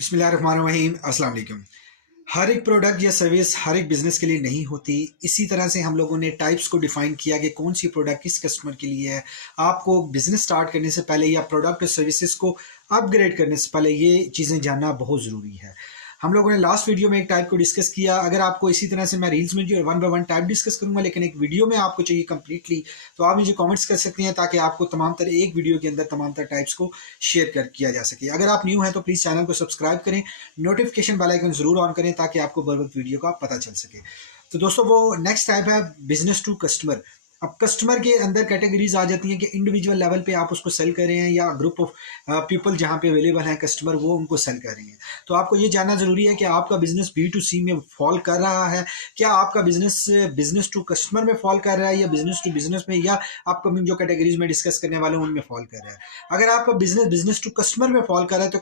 बिस्मिल्लाहिर्रहमानिर्रहीम। अस्सलाम वालेकुम। हर एक प्रोडक्ट या सर्विस हर एक बिजनेस के लिए नहीं होती। इसी तरह से हम लोगों ने टाइप्स को डिफाइन किया कि कौन सी प्रोडक्ट किस कस्टमर के लिए है। आपको बिजनेस स्टार्ट करने से पहले या प्रोडक्ट और सर्विसेज को अपग्रेड करने से पहले ये चीज़ें जानना बहुत ज़रूरी है। हम लोगों ने लास्ट वीडियो में एक टाइप को डिस्कस किया। अगर आपको इसी तरह से मैं रील्स में जो one by one type discuss करूंगा, लेकिन एक वीडियो में आपको चाहिए कंप्लीटली, तो आप मुझे कमेंट्स कर सकते हैं ताकि आपको तमाम तरह एक वीडियो के अंदर तमाम तरह टाइप्स को शेयर कर किया जा सके। अगर आप न्यू हैं तो प्लीज़ चैनल को सब्सक्राइब करें, नोटिफिकेशन बेल आइकन जरूर ऑन करें ताकि आपको बर वक्त वीडियो का पता चल सके। तो दोस्तों, वो नेक्स्ट टाइप है बिजनेस टू कस्टमर। अब कस्टमर के अंदर कैटेगरीज आ जाती हैं कि इंडिविजुअल लेवल पे आप उसको सेल कर रहे हैं या ग्रुप ऑफ पीपल जहाँ पे अवेलेबल हैं कस्टमर, वो उनको सेल कर रहे हैं। तो आपको ये जानना जरूरी है कि आपका बिजनेस B2C में फॉल कर रहा है, क्या आपका बिजनेस बिजनेस टू कस्टमर में फॉल कर रहा है या बिजनेस टू बिजनेस में, या अपकमिंग जो कैटेगरीज में डिस्कस करने वाले हैं उनमें फॉल कर रहा है। अगर आपका बिजनेस बिजनेस टू कस्टमर में फॉल कर रहा है तो